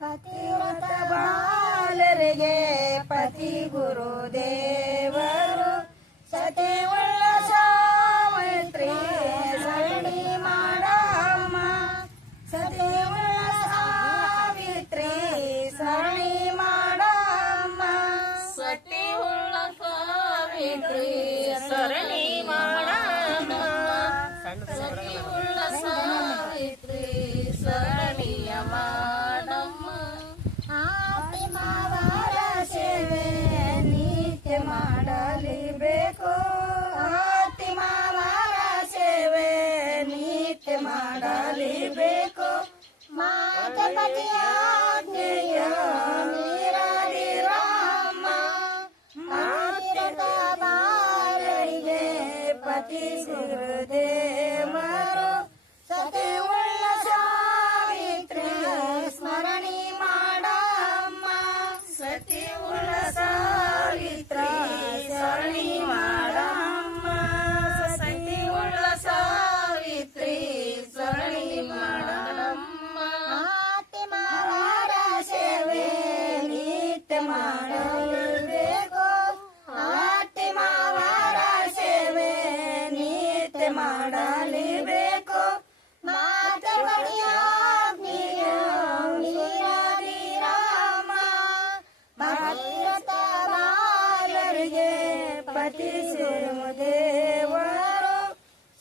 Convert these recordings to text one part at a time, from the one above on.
पति गुरुदेवर पति गुरुदेवर सते ಮಾಡಲೇಬೇಕು ಮಾತಪತಿಯ ಆಜ್ಞೆಯ ಮೀರಲಿರಾಮ ಮಾತಿರತ ಬಾರರಿಗೆ ಪತಿ ಗುರುದೇ సతీశేము దేవరు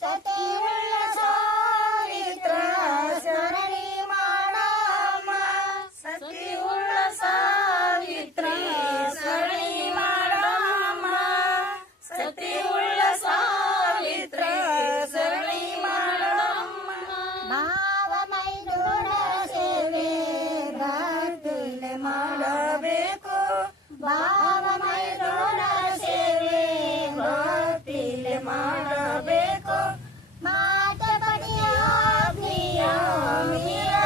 సతీవుళ్ళ సావిత్ర శరణి మాడమ్మ సతీవుళ్ళ సావిత్ర శరణి మాడమ్మ సతీవుళ్ళ సావిత్ర శరణి మాడమ్మ భావమైదుర సేవే భక్తులు ಮಾಡಬೇಕು ಬಾ Amin.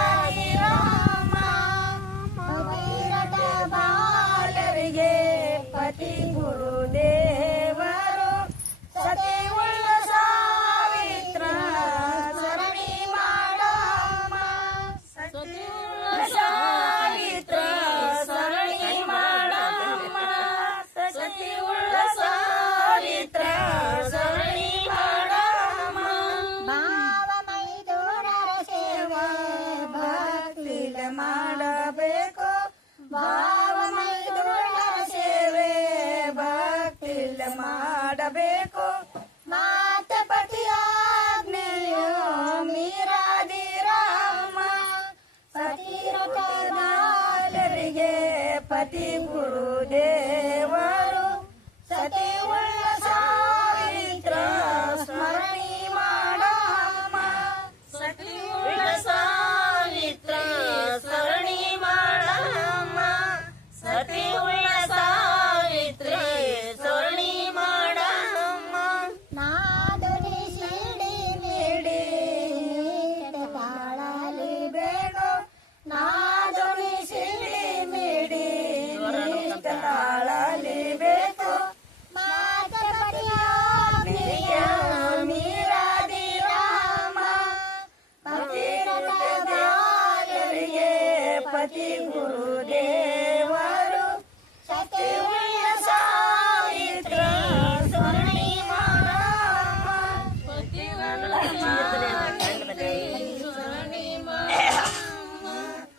ಮಾಡಬೇಕು. ಭಾವಮೈದುಳ್ಳ ಸೇವೆ ಭಕ್ತಿಲ್ಲ ಮಾಡಬೇಕು. ಮಾತ ಪತಿಯಾಜ್ಞೆಯೋ ಮೀರಾದಿರಾಮ ಪತಿ ಪತಿ ಗುರುದೇ Fatim Guru.